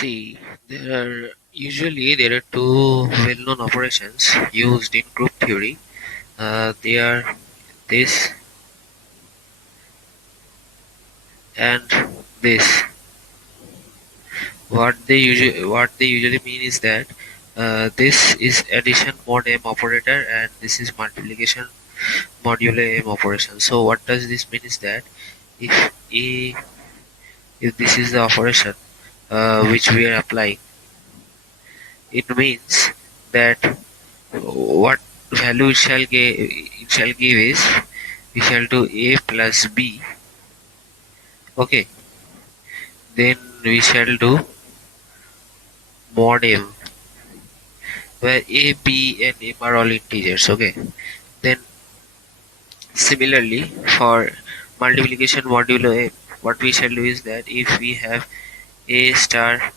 See, there are two well-known operations used in group theory. They are this and this. What they usually mean is that this is addition mod m operator and this is multiplication modulo m operation. So what does this mean is that if a if this is the operation which we are applying, it means that what value it shall give is we shall do a plus b. Okay, then we shall do mod m where a, b and m are all integers. Okay, then similarly for multiplication modulo m, what we shall do is that if we have a star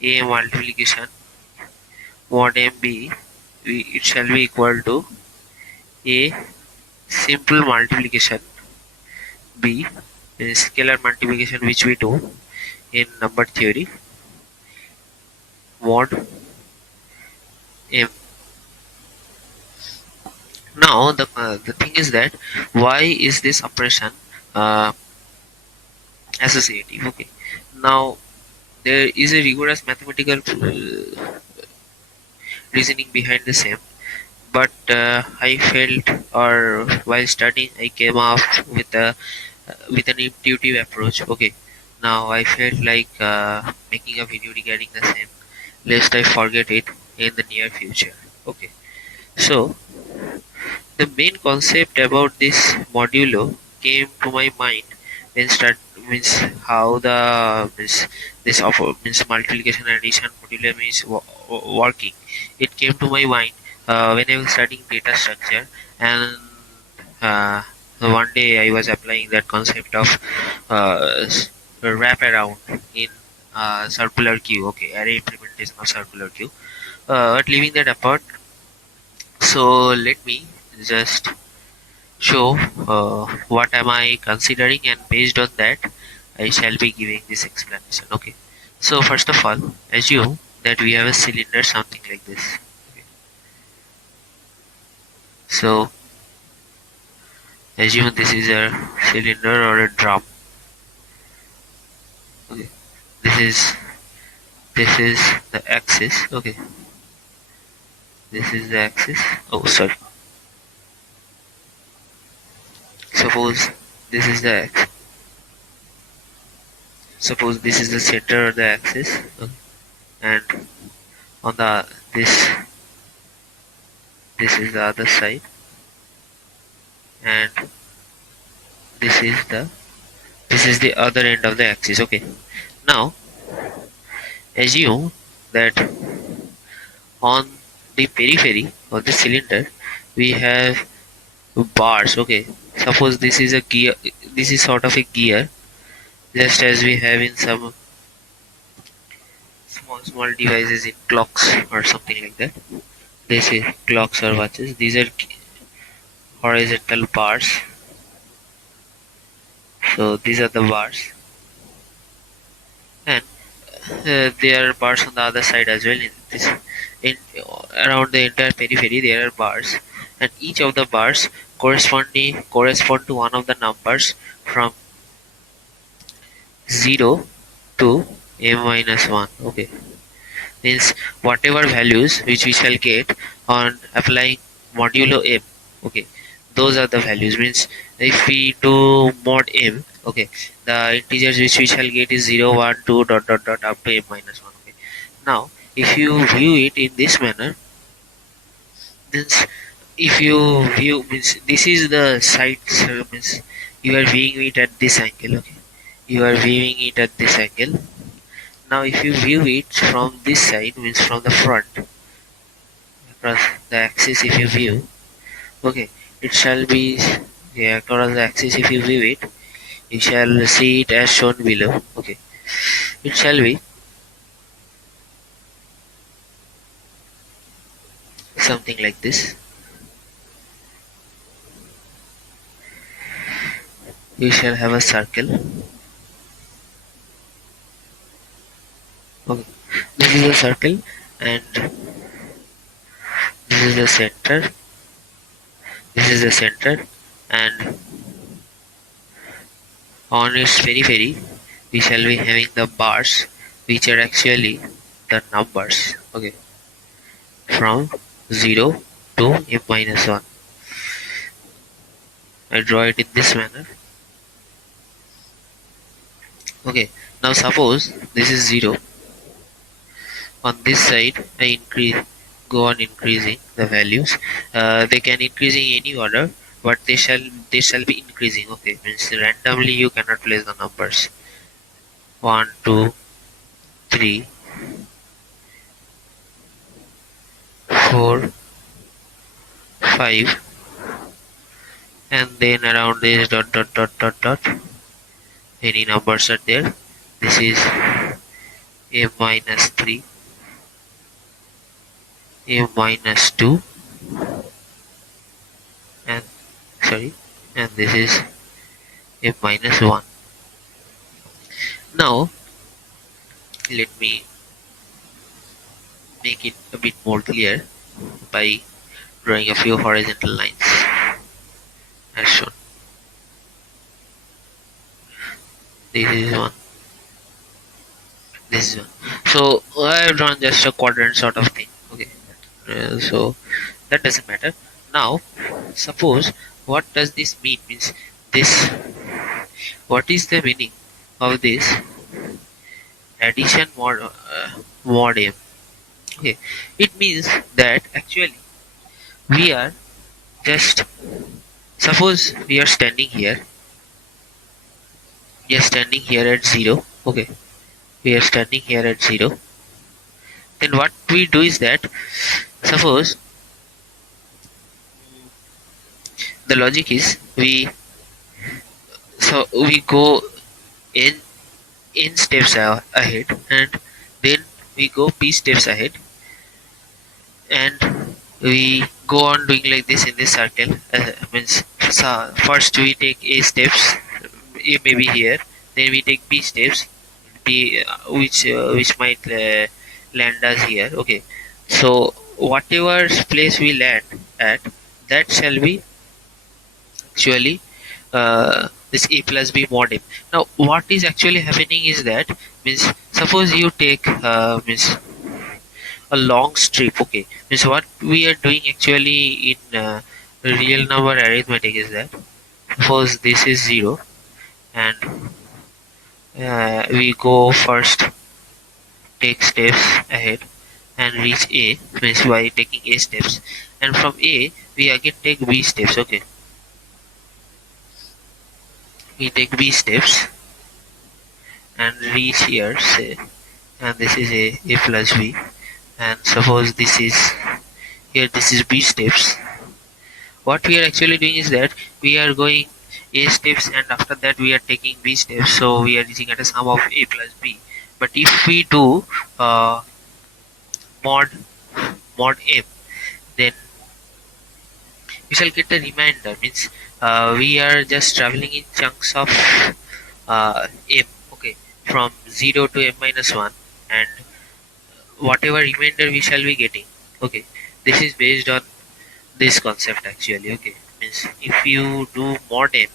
a multiplication mod m b, it shall be equal to a simple multiplication b is scalar multiplication which we do in number theory mod m. Now the thing is that why is this operation uh, associative? Okay, now there is a rigorous mathematical reasoning behind the same, but I felt, or while studying I came up with a with an intuitive approach. Okay, now I felt like making a video regarding the same, lest I forget it in the near future. Okay, so the main concept about this modulo came to my mind when start means how the means this offer means multiplication and addition modulo is working. It came to my mind when I was studying data structure, and uh, one day I was applying that concept of wrap around in circular queue. Okay, array implementation of circular queue. But leaving that apart, so let me just show what am I considering, and based on that I shall be giving this explanation. Okay, so first of all, assume that we have a cylinder something like this. Okay. So assume this is a cylinder or a drum. Okay, this is this is the axis. Okay, this is the axis. Oh, sorry. Suppose this is the suppose this is the center of the axis. Okay. And on the this is the other side, and this is the other end of the axis. Okay, now assume that on the periphery of the cylinder we have bars. Okay, suppose this is a gear, this is sort of a gear, just as we have in some small devices in clocks or something like that. This is clocks or watches. These are horizontal bars. So these are the bars, and there are bars on the other side as well. In around the entire periphery there are bars, and each of the bars correspond to one of the numbers from 0 to m minus 1. Okay, means whatever values which we shall get on applying modulo m. Okay, those are the values. Means if we do mod m, okay, the integers which we shall get is 0 1 2 dot dot dot up to m minus 1. Okay, now if you view it in this manner, means if you view means this is the side, means you are viewing it at this angle. Okay, you are viewing it at this angle. Now if you view it from this side, means from the front across the axis, if you view, okay, it shall be, yeah, across the axis if you view it, you shall see it as shown below. Okay, it shall be something like this. You shall have a circle, this is the circle, and this is the center, this is the center, and on its periphery we shall be having the bars, which are actually the numbers, okay, from 0 to m minus 1. I draw it in this manner. Okay, now suppose this is 0. On this side I go on increasing the values. They can increase in any order, but they shall be increasing. Okay, means randomly you cannot place the numbers. 1, 2, 3, 4, 5, and then around this dot dot dot dot dot. Any numbers are there. This is a minus 3, a minus 2, and sorry, and this is a minus 1. Now let me make it a bit more clear by drawing a few horizontal lines as shown. This is one, this is one. So I have drawn just a quadrant sort of thing. Okay, so that doesn't matter. Now suppose, what does this mean? Means this, what is the meaning of this addition mod m? Okay, it means that actually we are just, suppose we are standing here, we are standing here at 0. Okay, we are standing here at 0. Then what we do is that, suppose the logic is we go in steps ahead, and then we go p steps ahead, and we go on doing like this in this circle. Means, so first we take a steps, a maybe here, then we take b steps, b which might land us here. Okay, so whatever place we land at, that shall be actually this a plus b mod m. Now what is actually happening is that, means suppose you take means a long strip. Okay, means what we are doing actually in real number arithmetic is that, suppose this is 0, and we go first, take steps ahead and reach a, means by taking a steps, and from a we again take b steps. Okay, we take b steps and reach here, say, and this is a plus b, and suppose this is here, this is b steps. What we are actually doing is that we are going a steps, and after that we are taking b steps, so we are reaching at a sum of a plus b. But if we do mod m, then we shall get the remainder. Means we are just traveling in chunks of m. Okay, from 0 to m minus 1, and whatever remainder we shall be getting. Okay, this is based on this concept actually. Okay, means if you do mod m,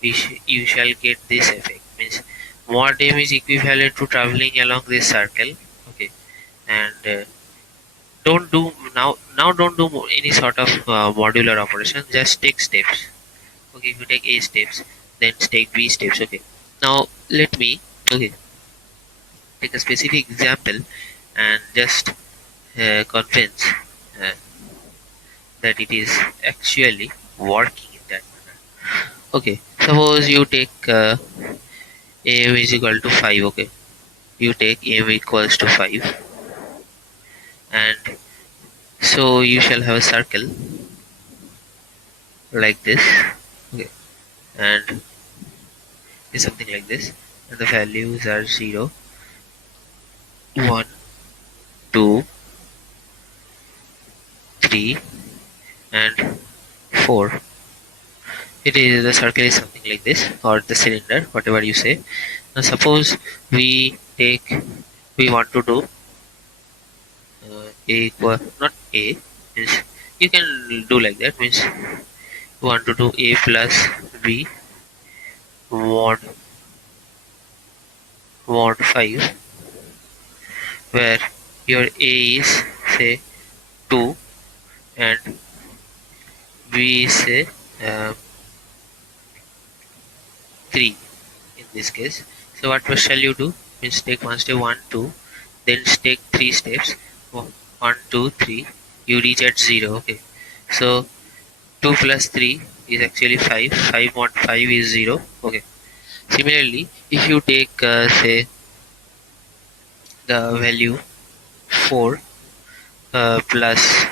you shall get this effect. Means mod m is equivalent to traveling along this circle. Okay, and don't do don't do any sort of modular operation, just take steps. Okay, if you take a steps, then take b steps. Okay, now let me, okay, take a specific example and just convince uh, that it is actually working in that manner. Okay, suppose you take m is equal to 5. Okay, you take m equals to 5, and so you shall have a circle like this. Okay, and is something like this, and the values are 0, 1, 2, 3, and 4. It is, the circle is something like this, or the cylinder, whatever you say. Now suppose we want to do A equal not A means you can do like that means you want to do A plus B mod 5 where your A is say 2 and B is say uh, 3 in this case. So what shall you do? Means take one step 1 2, then take 3 steps 1 2 3. You reach at 0. Okay. So 2 plus 3 is actually 5. 5 mod 5 is 0. Okay. Similarly, if you take say the value 4 plus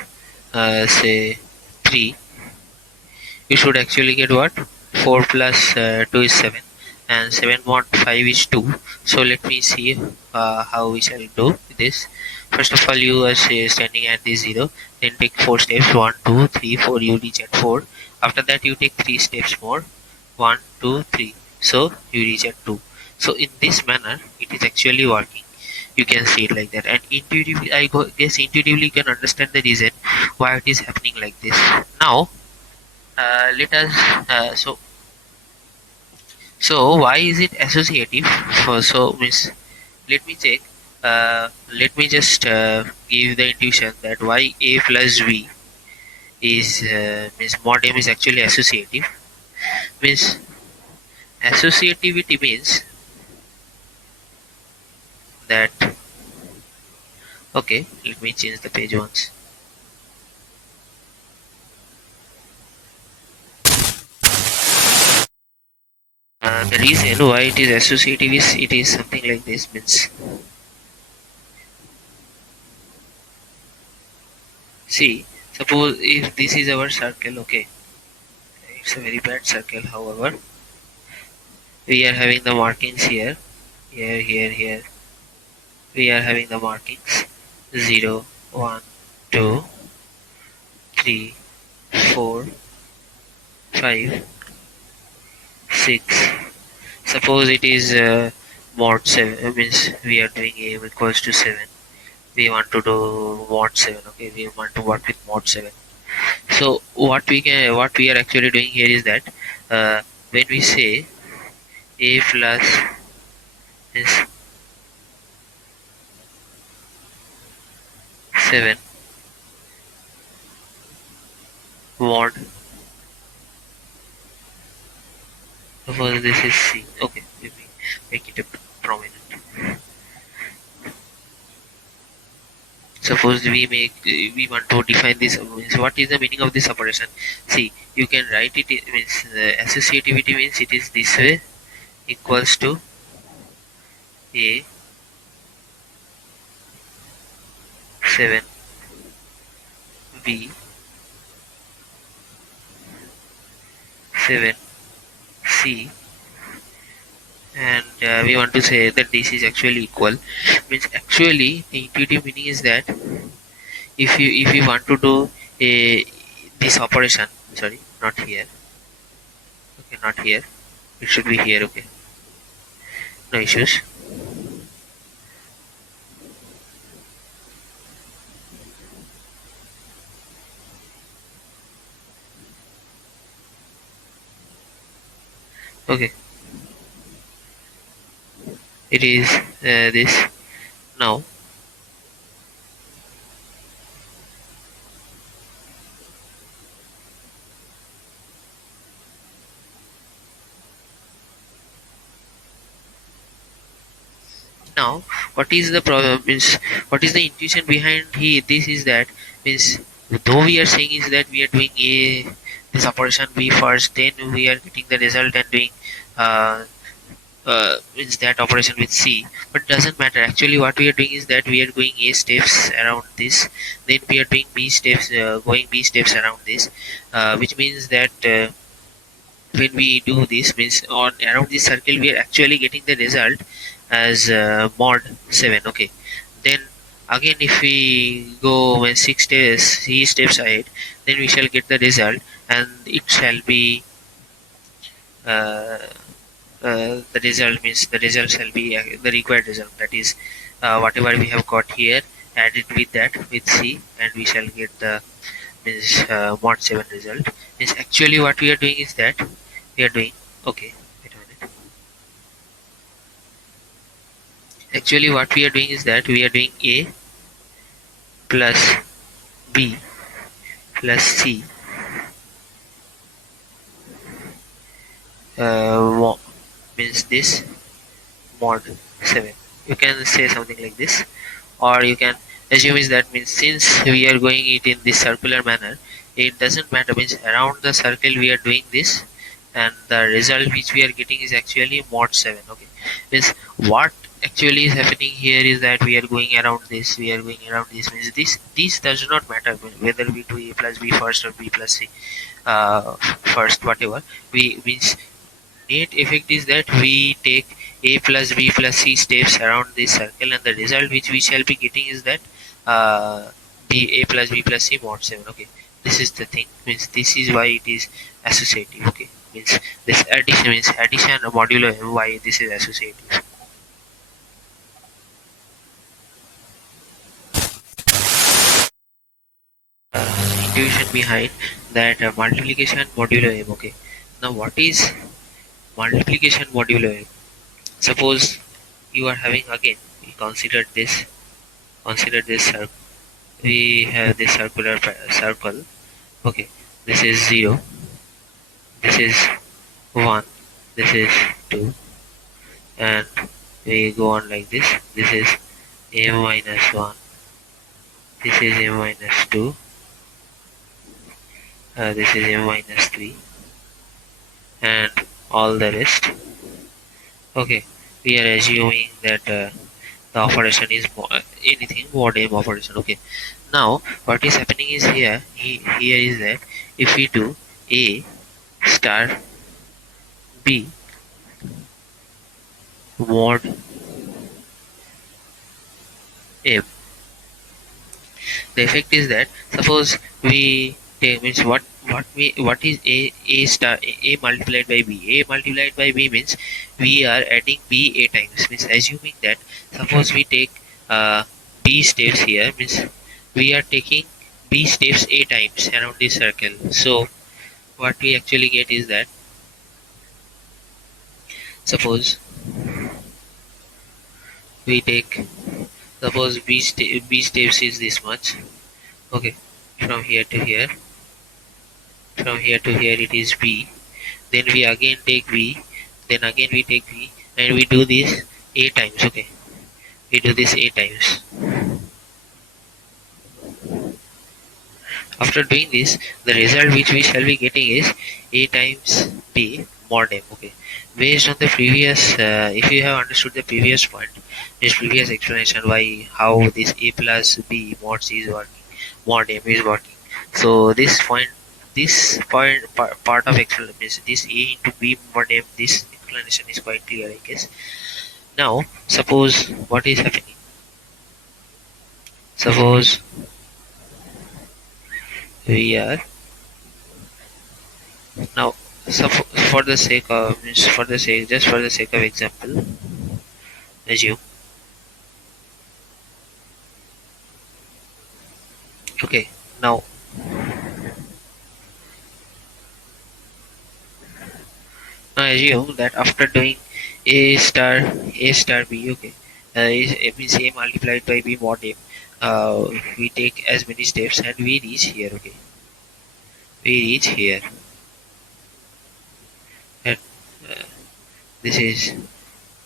say 3, you should actually get what? 4 plus 2 is 7 and 7 mod 5 is 2. So let me see how we shall do this. First of all, you are standing at the 0, then take 4 steps 1 2 3 4. You reach at 4. After that you take 3 steps more 1 2 3. So you reach at 2. So in this manner it is actually working. You can see it like that, and intuitively guess intuitively you can understand the reason why it is happening like this. Now let us so why is it associative? So means let me check. Let me just give the intuition that why A plus B is means mod M is actually associative. Means associativity means that okay. Let me change the page once. The reason why it is associative is it is something like this means see suppose if this is our circle, okay, it's a very bad circle, however we are having the markings here, here. We are having the markings 0, 1, 2, 3, 4, 5, 6. Suppose it is mod 7, means we are doing A equals to 7. We want to do mod 7, okay, we want to work with mod 7. So what we are actually doing here is that when we say A plus is 7 mod, suppose this is C, okay, let me make it a prominent. Suppose we want to define this means what is the meaning of this operation. See, you can write it means associativity means it is this way equals to A 7 B 7 C, and we want to say that this is actually equal. Means actually the intuitive meaning is that if you want to do a this operation, sorry, not here, okay, not here, it should be here, okay, no issues. Okay, it is this. Now now what is the problem means what is the intuition behind this is that means though we are saying is that we are doing a this operation B first, then we are getting the result and doing uh, means that operation with C, but doesn't matter. Actually what we are doing is that we are going A steps around this, then we are doing B steps going B steps around this, which means that when we do this means on around this circle we are actually getting the result as mod 7, okay. Then again if we go when 6 steps 3 steps ahead, then we shall get the result and it shall be uh, the result means the result shall be the required result, that is whatever we have got here add it with that with C, and we shall get the means mod 7 result. Means actually what we are doing is that we are doing, okay, wait a minute. Actually what we are doing is that we are doing A plus B plus C means this mod 7. You can say something like this, or you can assume is that means since we are going it in this circular manner, it doesn't matter, means around the circle we are doing this, and the result which we are getting is actually mod 7. Okay, means what actually is happening here is that we are going around this, we are going around this, means this does not matter whether we do A plus B first or B plus C first, whatever we means net effect is that we take A plus B plus C steps around this circle, and the result which we shall be getting is that B A plus B plus C mod 7. Okay, this is the thing, means this is why it is associative. Okay, means this addition means addition modulo M, why this is associative. Intuition behind that multiplication modulo M. Okay, now what is multiplication modulo M? Suppose you are having, again we consider this circle, we have this circular circle. Okay, this is 0, this is 1, this is 2, and we go on like this. This is a minus 1, this is a minus 2, this is a minus 3, and all the rest. Okay, we are assuming that the operation is anything mod m operation. Okay, now what is happening is here is that if we do A star B mod M, the effect is that suppose we take means what is A star A multiplied by B. A multiplied by B means we are adding B A times, means assuming that suppose we take B steps here, means we are taking B steps A times around this circle. So what we actually get is that suppose we take, suppose B steps is this much. Okay, from here to here, from here to here it is B, then we again take B, then again we take B, and we do this A times. Okay, we do this A times. After doing this, the result which we shall be getting is A times B mod M. Okay, based on the previous if you have understood the previous point, this previous explanation why how this A plus B mod C is working, mod M is working, so part of explanation, this A into B mod M, this explanation is quite clear, I guess. Now suppose what is happening, suppose we are now, so for the sake of means for the sake just for the sake of example, assume, okay, now assume that after doing A star B, okay, it means A multiplied by B mod M, we take as many steps and we reach here. Okay, we reach here, and uh, this is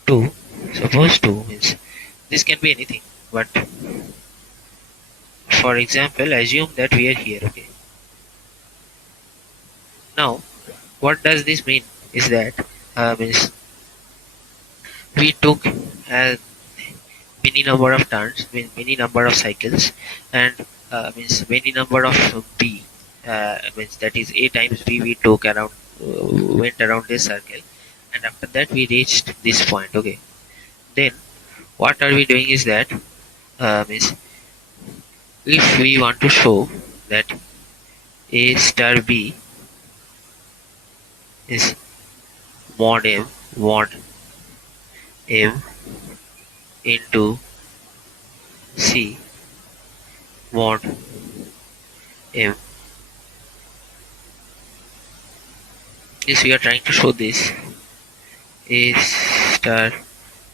2, suppose 2 means this can be anything, but for example assume that we are here. Okay, now what does this mean is that means we took a many number of turns, means many number of cycles, and means many number of B, means that is A times B we took around, went around this circle, and after that we reached this point. Okay, then what are we doing is that means if we want to show that A star B is mod M into C, mod m. Yes, we are trying to show this a star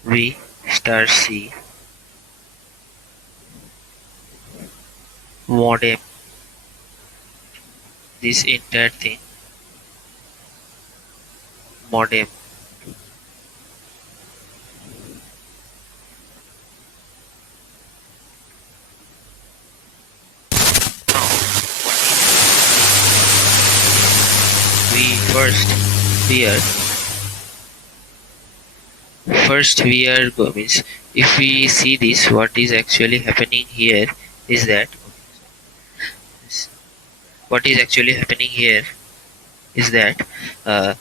b star c mod m, this entire thing mod m. Now we means if we see this, what is actually happening here is that what is actually happening here is that uh,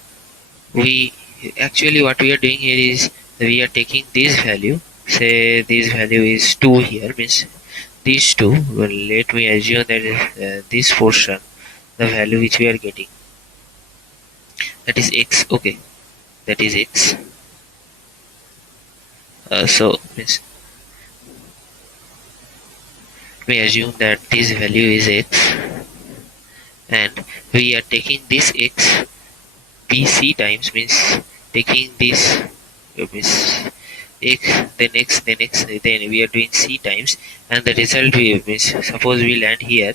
we actually what we are doing here is we are taking this value, say this value is 2 here, means these two, well, let me assume that is, this portion, the value which we are getting, that is x, okay, that is x. So means we assume that this value is x, and we are taking this x bc times, means taking this means x, then x, then x, then we are doing c times, and the result we means suppose we land here,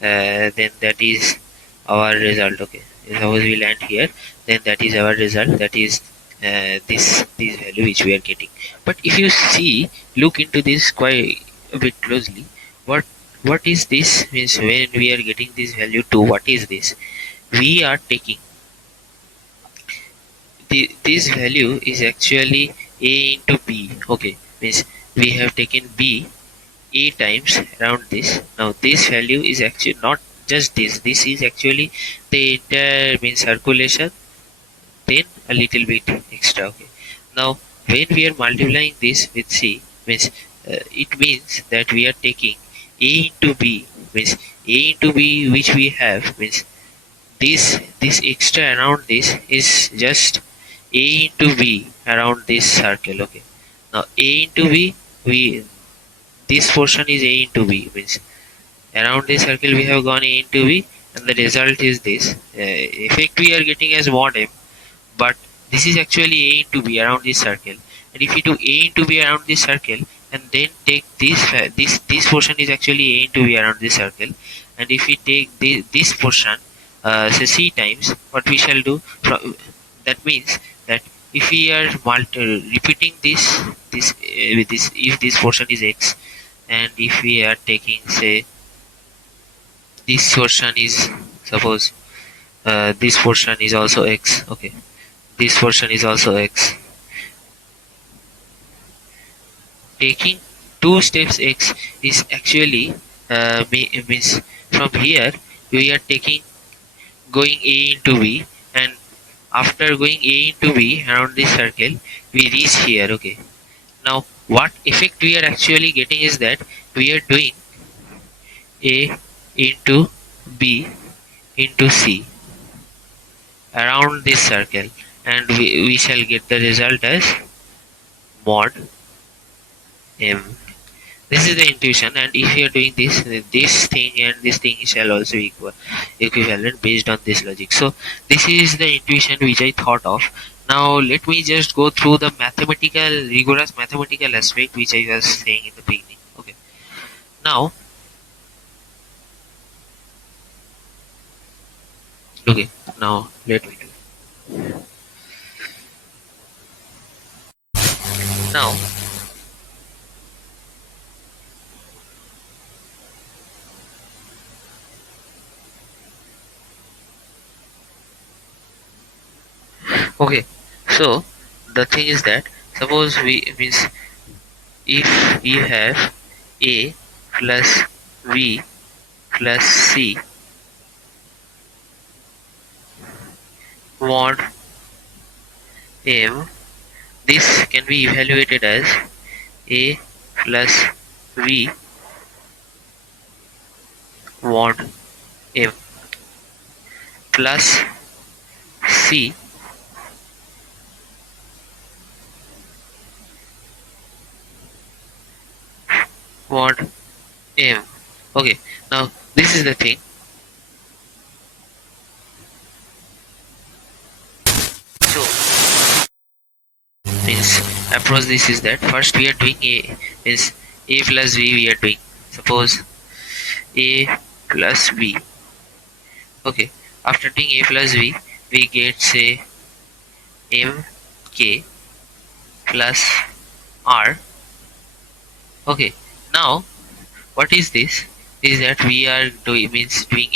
then that is our result, okay, suppose we land here, then that is our result, that is this value which we are getting. But if you see, look into this quite a bit closely, what is this, means when we are getting this value 2, what is this, we are taking this value is actually a into b, okay, means we have taken b a times around this. Now this value is actually not just this is actually the entire means circulation, then a little bit extra, okay. Now when we are multiplying this with c, means it means that we are taking a into b, means a into b which we have, means this extra around this is just a into b around this circle, okay. Now a into b, we this portion is a into b, means around this circle we have gone a into b, and the result is this effect we are getting as mod m, but this is actually a into b around this circle. And if you do a into b around this circle, and then take this portion is actually a into b around this circle, and if we take this portion, say c times, what we shall do from that means that if we are repeating with this, if this portion is x, and if we are taking, say, this portion is, suppose this portion is also x, okay, this portion is also x, taking two steps x is actually means from here we are taking going a into b, and after going a into b around this circle we reach here, okay. Now what effect we are actually getting is that we are doing a into b into c around this circle, and we shall get the result as mod m. This is the intuition, and if you are doing this thing and this thing shall also equal equivalent based on this logic. So this is the intuition which I thought of. Now let me just go through the rigorous mathematical aspect which I was saying in the beginning. Okay. Now, okay. Now let me do. Now, okay. So the thing is that suppose we means if you have a plus v plus c mod m, this can be evaluated as a plus v mod m plus c mod m, Okay, now this is the thing. So means approach this is that first we are doing a is a plus b we are doing. Suppose a plus b. Okay, after doing a plus b, we get say m k plus r. Okay, now what is this? Is that we are doing means doing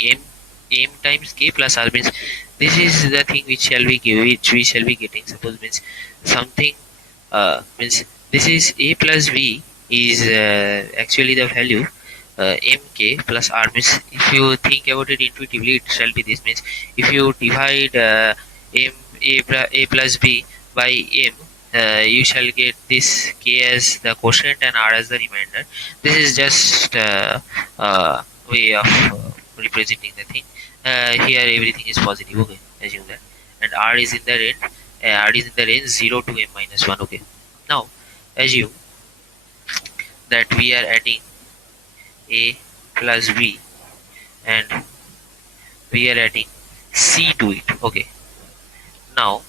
m times k plus r means this is the thing which shall we give which we shall be getting. Suppose means something means this is a plus b is actually the value mk plus r means if you think about it intuitively it shall be this means if you divide m a plus b by m you shall get this k as the quotient and r as the remainder. This is just way of representing the thing. Here everything is positive. Okay, assume that, and r is in the range. R is in the range 0 to m minus 1. Okay, now assume that we are adding a plus b and we are adding c to it. Okay, now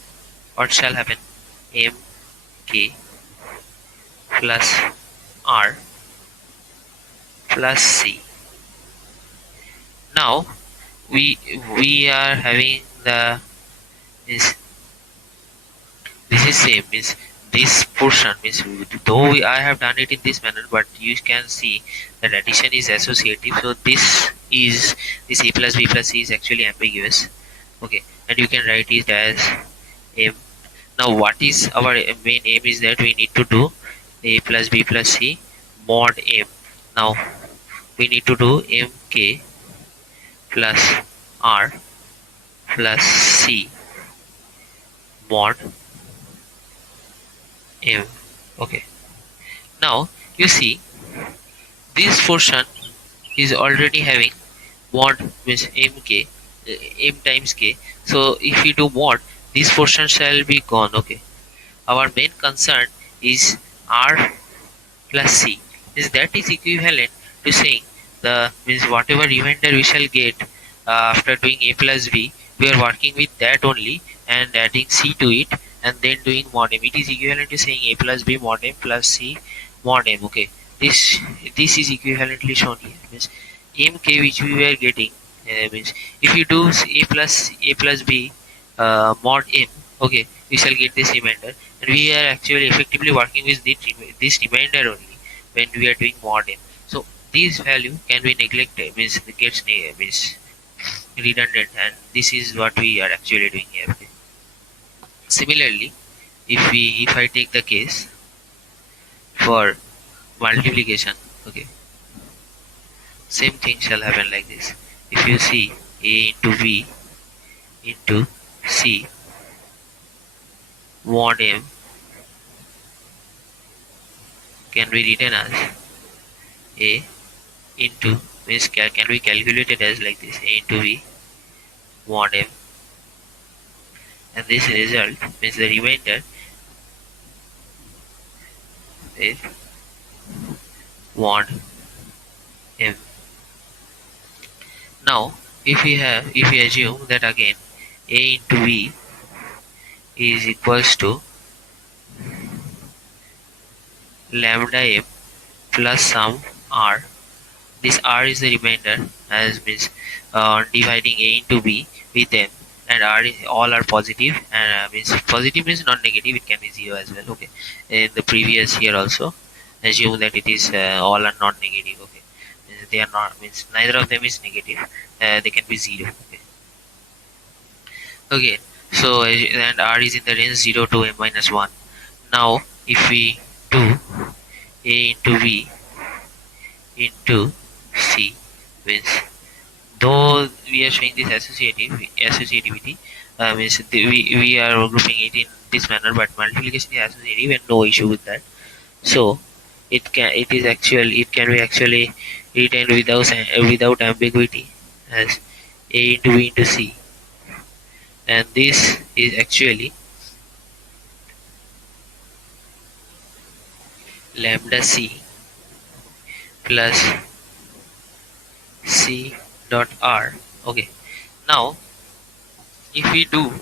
what shall happen? M k plus r plus c. Now we are having the is this is same means this portion means though I have done it in this manner, but you can see that addition is associative. So this a plus b plus c is actually ambiguous. Okay, and you can write it as m. Now what is our main aim is that we need to do a plus b plus c mod m. Now we need to do mk plus r plus c mod m. Okay, now you see this portion is already having mod means mk m times k. So if we do mod, this portion shall be gone. Okay, our main concern is r plus c is that is equivalent to saying the means whatever remainder we shall get after doing a plus b, we are working with that only and adding c to it and then doing mod m. It is equivalent to saying a plus b mod m plus c mod m. Okay, this this is equivalently shown here means mk which we were getting means if you do a plus b mod m. Okay, we shall get this remainder and we are actually effectively working with this remainder only when we are doing mod m. So this value can be neglected means it gets means redundant, and this is what we are actually doing here. Okay. Similarly, if I take the case for multiplication, okay, same thing shall happen like this. If you see a into b into c mod m can be written as a into means can be calculated as like this a into b mod m, and this result means the remainder is mod m. Now if we assume that again a into b is equals to lambda m plus some r. This r is the remainder as means dividing a into b with m, and r is all are positive and means positive means not negative, it can be zero as well. Okay, in the previous here also assume that it is all are not negative. Okay, they are not means neither of them is negative, they can be zero. Okay, okay, so and r is in the range 0 to m minus 1. Now if we do a into b into c means though we are showing this associativity means we are grouping it in this manner, but multiplication is associative and no issue with that. So it can be actually written without ambiguity as a into b into c, and this is actually lambda c plus C dot R. Okay. Now, if we do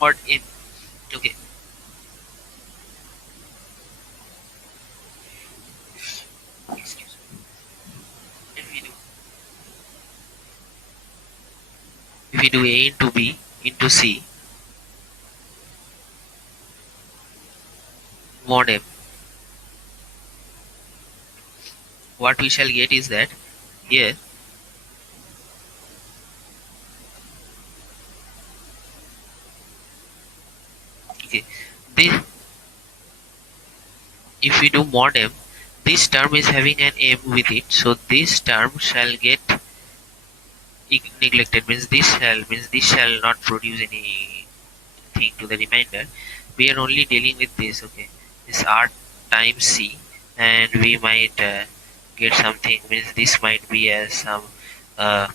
mod M, okay, excuse me. If we do A into B into C mod M, what we shall get is that here, okay, this, if we do mod M, this term is having an M with it, so this term shall get neglected, means this shall not produce anything to the remainder. We are only dealing with this, okay, this R times C, and we might get something, means this might be as some uh,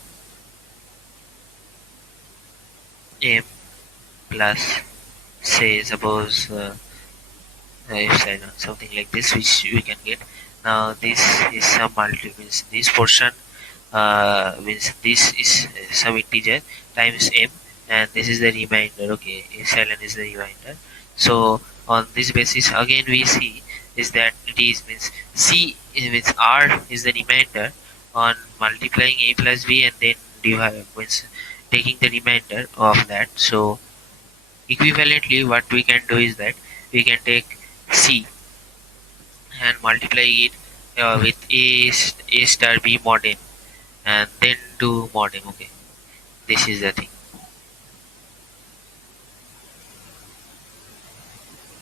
M plus, say suppose epsilon, something like this, which we can get. Now this is some multi, means this portion means this is some integer times M, and this is the remainder, okay, epsilon is the remainder. So on this basis again we see is that it is, means C means R is the remainder on multiplying A plus B, and then divide, means taking the remainder of that. So equivalently what we can do is that we can take C and multiply it with A star B mod M, and then do mod M, okay, this is the thing.